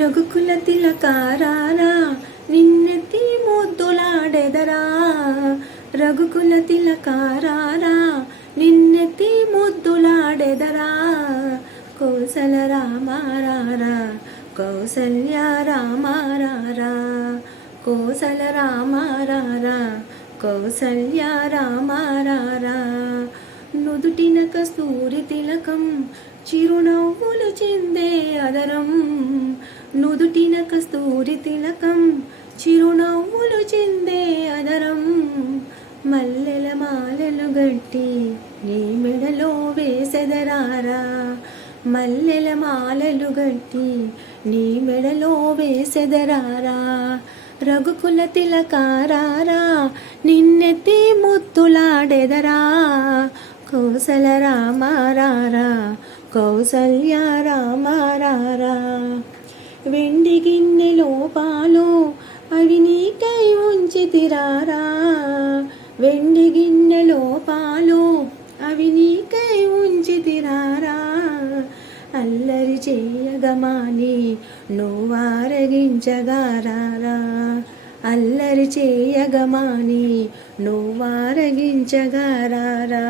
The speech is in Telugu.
రఘుకుల తిలకారారా నిన్నెత్తి ముద్దులాడెదరా. రఘుకుల తిలకారారా నిన్నెత్తి ముద్దులాడెదరా. కౌసల రామారారా కౌసల్య రామారారా. కౌసల రామారారా కౌసల్య రామారారా. నుదుటిన కస్తూరి తిలకం చిరునవ్వులు చిందే అదరం. నుదుటిన కస్తూరి తిలకం చిరునవ్వులు చిందే అదరం. మల్లెల మాలలు గట్టి నీ మెడలో వేసెదరారా. మల్లెల మాలలు గట్టి నీ మెడలో వేసెదరారా. రఘుకుల తిలకారారా నిన్నెత్తి ముద్దులాడెదరా. కౌసల రామారారా కౌసల్య రామారారా. వెండి గిన్నెలో పాలు అవి నీకై ఉంచితిరారా. వెండి గిన్నెలో పాలు అవి నీకై ఉంచితిరారా. అల్లరి చేయగమాని నువ్వారగించగారారా. అల్లరి చేయగమాని నువ్వారగించగారారా.